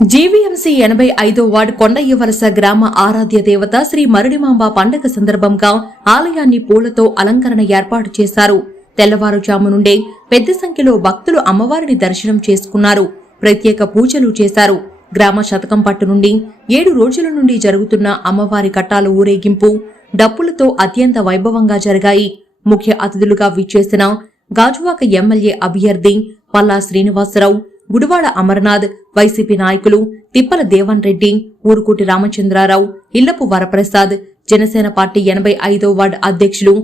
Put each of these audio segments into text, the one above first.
GVMC ఎనభై ఐదో ward Kondaiah వలస గ్రామ ఆరాధ్య దేవత శ్రీ మరుడిమాంబ పండగ సందర్భంగా ఆలయాన్ని పూలతో అలంకరణ ఏర్పాటు చేశారు. తెల్లవారుజాము నుండే పెద్ద సంఖ్యలో భక్తులు అమ్మవారిని దర్శనం చేసుకున్నారు. ప్రత్యేక పూజలు చేశారు. గ్రామ శతకం పట్టు నుండి ఏడు రోజుల నుండి జరుగుతున్న అమ్మవారి కట్టాల ఊరేగింపు డప్పులతో అత్యంత వైభవంగా జరిగాయి. ముఖ్య అతిథులుగా విచ్చేసిన గాజువాక ఎమ్మెల్యే అభ్యర్థి పల్లా శ్రీనివాసరావు గుడివాడ అమర్నాథ్ వైసీపీ నాయకులు తిప్పల దేవన్ రెడ్డి ఊరుకోటి రామచంద్రారావు ఇల్లపు వరప్రసాద్ జనసేన పార్టీ ఎనభై ఐదో వార్డు అధ్యక్షులు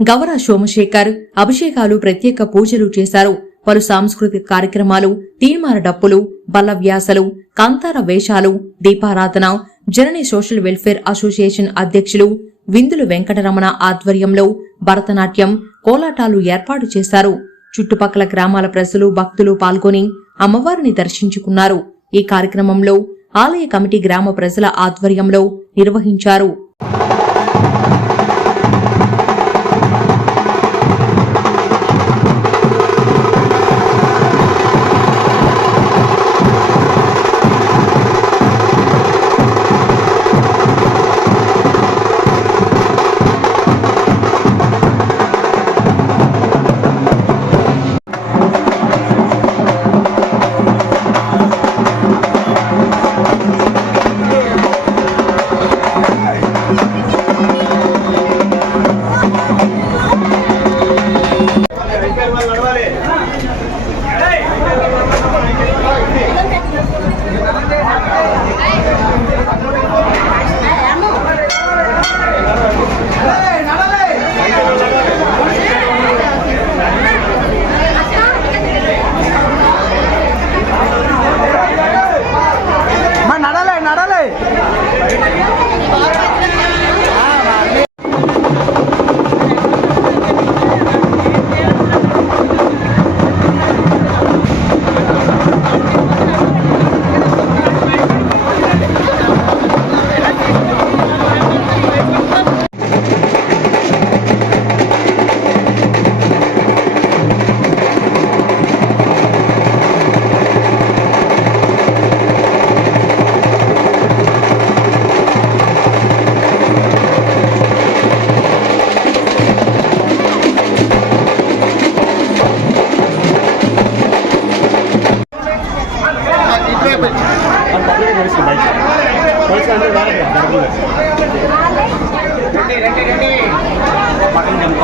గవరా సోమశేఖర్ అభిషేకాలు ప్రత్యేక పూజలు చేశారు. పలు సాంస్కృతిక కార్యక్రమాలు తీన్మార డప్పులు బల్లవ్యాసలు కాంతార వేషాలు దీపారాధన జనని సోషల్ వెల్ఫేర్ అసోసియేషన్ అధ్యక్షులు విందులు వెంకటరమణ ఆధ్వర్యంలో భరతనాట్యం కోలాటాలు ఏర్పాటు చేశారు. చుట్టుపక్కల గ్రామాల ప్రజలు భక్తులు పాల్గొని అమ్మవారిని దర్శించుకున్నారు. ఈ కార్యక్రమంలో ఆలయ కమిటీ గ్రామ ప్రజల ఆధ్వర్యంలో నిర్వహించారు.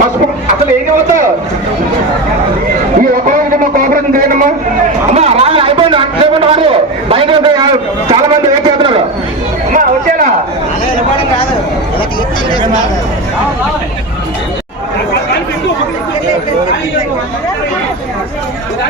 పసుపు అసలు ఏం అవుతావు ఈ ఒక్కరోజు మా కోఆపరేషన్ చేయండమ్మా అమ్మా రాదు అయిపోయింది.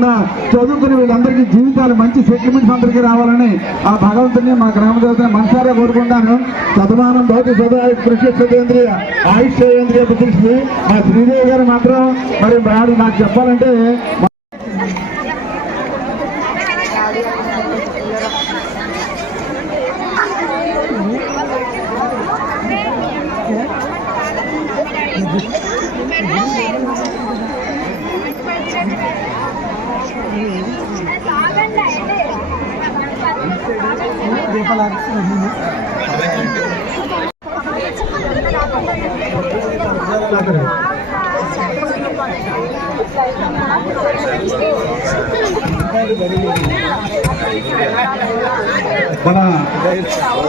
కాకుండా చదువుకుని వీళ్ళందరికీ జీవితాలు మంచి సెటిల్మెంట్స్ అందరికీ రావాలని ఆ భగవంతుని మా గ్రామ దేవతని మనసారా కోరుకుంటాను. సతమానం భౌతిక సదాయ కృషి సదేంద్రియ ఆయుష్ కృషి మా శ్రీదేవి గారు మాత్రం మరి వాడు నాకు చెప్పాలంటే మన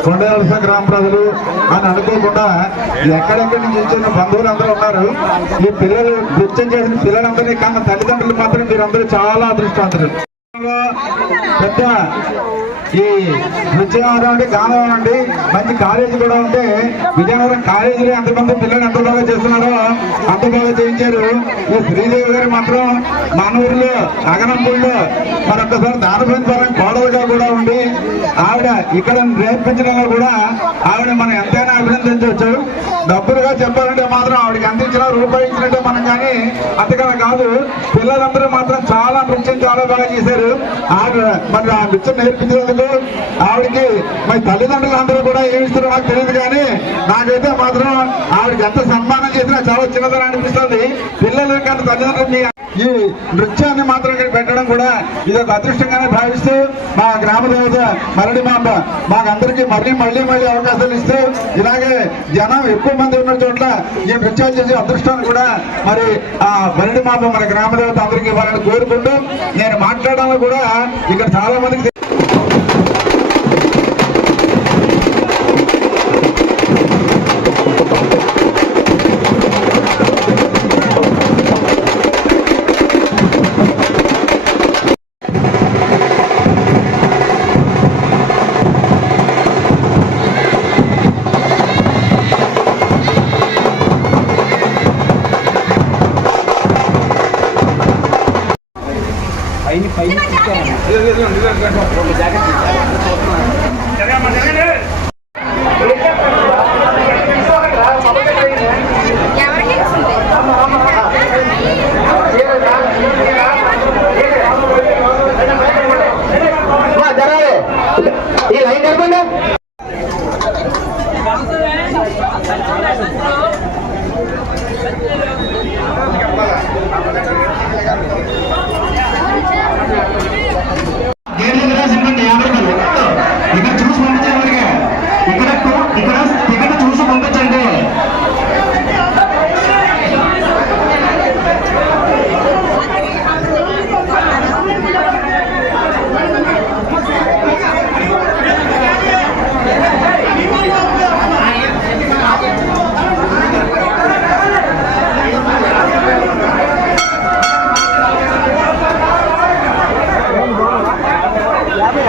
కొండవలస గ్రామ ప్రజలు అని అనుకోకుండా ఎక్కడెక్కడి నుంచి వచ్చిన బంధువులందరూ ఉన్నారు. ఈ పిల్లలు నృత్యం చేసిన పిల్లలందరినీ కన్నా తల్లిదండ్రులు మాత్రం మీరందరూ చాలా అదృష్టవంతులు. పెద్ద ఈ నృత్యనగరం అంటే అండి మంచి కాలేజీ కూడా ఉంటే విజయనగరం కాలేజీలో ఎంతమంది పిల్లలు ఎంత బాగా చేస్తున్నారో అంత బాగా చేయించారు. ఈ శ్రీదేవి గారు మాత్రం మన ఊరిలో అగనంపూడిలో మరొకసారి దానపరం కోడలుగా కూడా ఉండి ఆవిడ ఇక్కడ నేర్పించడంలో కూడా ఆవిడ మనం ఎంతైనా అభినందించవచ్చు డబ్బులుగా చెప్పాలంటే మాత్రం ఆవిడకి అందించిన రూపాయి ఇచ్చినట్టే మనం కానీ అంతకన్నా కాదు పిల్లలందరూ మాత్రం చాలా నృత్యం చాలా బాగా చేశారు. ఆవిడ మరి ఆ నృత్యం నేర్పించినందుకు ఆవిడకి మరి తల్లిదండ్రులు అందరూ కూడా ఏమి ఇస్తారో నాకు తెలియదు కానీ నాకైతే మాత్రం ఆవిడకి ఎంత సన్మానం చేసినా చాలా చిన్నదని అనిపిస్తుంది. పిల్లలు కానీ తల్లిదండ్రులు ఈ నృత్యాన్ని మాత్రం ఇక్కడ పెట్టడం కూడా ఇది ఒక అదృష్టంగానే భావిస్తూ మా గ్రామ దేవత మరడి మాంబ మాకందరికీ మళ్ళీ మళ్ళీ మళ్ళీ అవకాశాలు ఇస్తూ ఇలాగే జనం ఎక్కువ మంది ఉన్న చోట్ల ఈ నృత్యాలు చేసే అదృష్టాన్ని కూడా మరి ఆ మరడి మాంబ మన గ్రామ దేవత అందరికీ ఇవ్వాలని కోరుకుంటూ నేను మాట్లాడడంలో కూడా ఇక్కడ చాలా మందికి యాభై